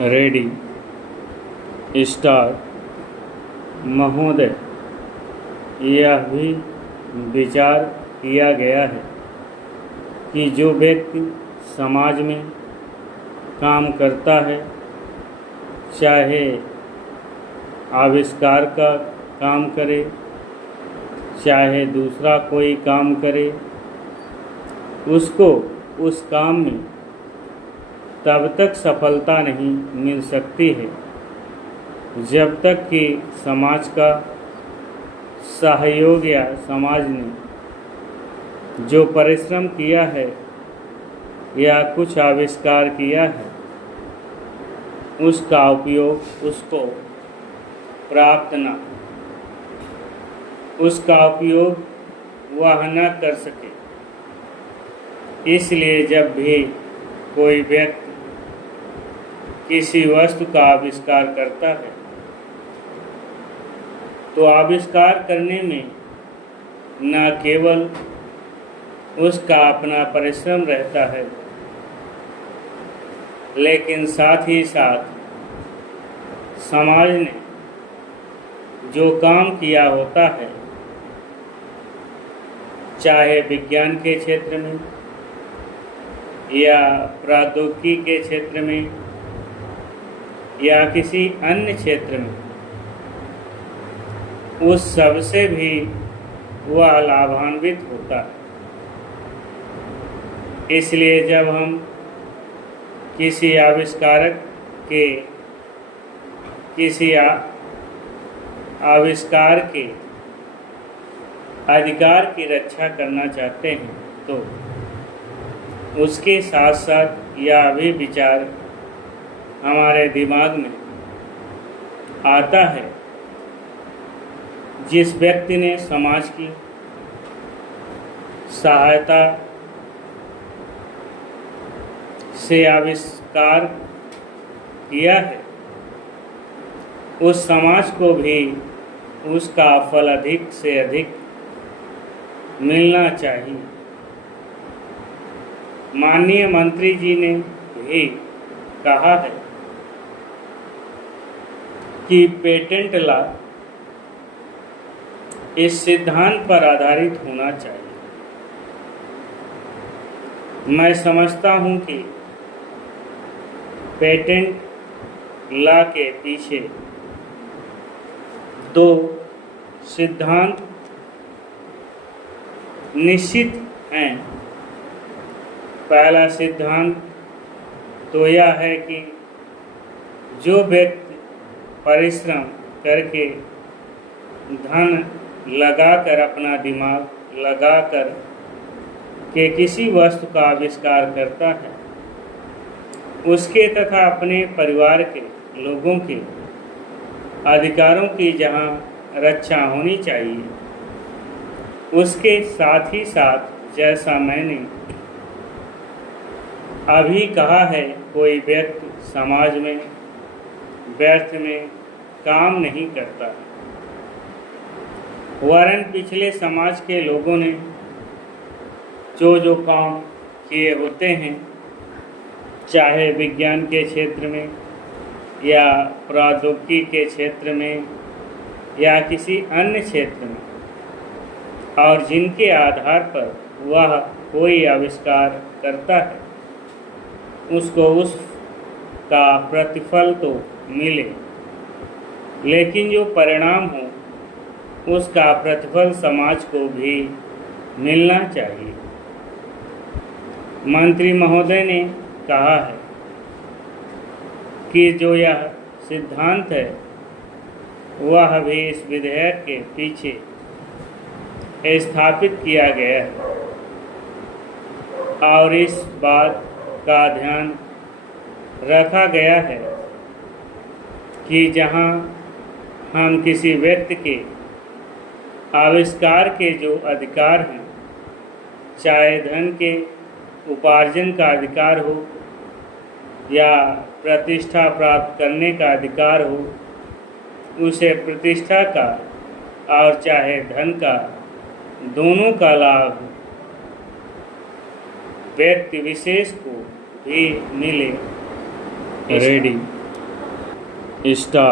Ready star महोदय, यह भी विचार किया गया है कि जो व्यक्ति समाज में काम करता है, चाहे आविष्कार का काम करे, चाहे दूसरा कोई काम करे, उसको उस काम में तब तक सफलता नहीं मिल सकती है जब तक कि समाज का सहयोग या समाज ने जो परिश्रम किया है या कुछ आविष्कार किया है उसका उपयोग उसको प्राप्त न उसका उपयोग वह न कर सके। इसलिए जब भी कोई व्यक्ति किसी वस्तु का आविष्कार करता है तो आविष्कार करने में न केवल उसका अपना परिश्रम रहता है, लेकिन साथ ही साथ समाज ने जो काम किया होता है, चाहे विज्ञान के क्षेत्र में या प्रौद्योगिकी के क्षेत्र में या किसी अन्य क्षेत्र में, उस सब से भी वह लाभान्वित होता है। इसलिए जब हम किसी आविष्कारक के किसी आविष्कार के अधिकार की रक्षा करना चाहते हैं तो उसके साथ साथ यह भी विचार हमारे दिमाग में आता है, जिस व्यक्ति ने समाज की सहायता से आविष्कार किया है, उस समाज को भी उसका फल अधिक से अधिक मिलना चाहिए। माननीय मंत्री जी ने भी कहा है कि पेटेंट लॉ इस सिद्धांत पर आधारित होना चाहिए। मैं समझता हूं कि पेटेंट लॉ के पीछे दो सिद्धांत निश्चित हैं। पहला सिद्धांत तो यह है कि जो व्यक्ति परिश्रम करके धन लगाकर, अपना दिमाग लगाकर के किसी वस्तु का आविष्कार करता है, उसके तथा अपने परिवार के लोगों के अधिकारों की जहाँ रक्षा होनी चाहिए, उसके साथ ही साथ जैसा मैंने अभी कहा है, कोई व्यक्ति समाज में व्यर्थ में काम नहीं करता, वरन पिछले समाज के लोगों ने जो काम किए होते हैं, चाहे विज्ञान के क्षेत्र में या प्रौद्योगिकी के क्षेत्र में या किसी अन्य क्षेत्र में, और जिनके आधार पर वह कोई आविष्कार करता है, उसको उसका प्रतिफल तो मिले, लेकिन जो परिणाम हो उसका प्रतिफल समाज को भी मिलना चाहिए। मंत्री महोदय ने कहा है कि जो यह सिद्धांत है वह भी इस विधेयक के पीछे स्थापित किया गया है और इस बात का ध्यान रखा गया है कि जहां हम किसी व्यक्ति के आविष्कार के जो अधिकार हैं, चाहे धन के उपार्जन का अधिकार हो या प्रतिष्ठा प्राप्त करने का अधिकार हो, उसे प्रतिष्ठा का और चाहे धन का, दोनों का लाभ व्यक्ति विशेष को भी मिले। Ready star.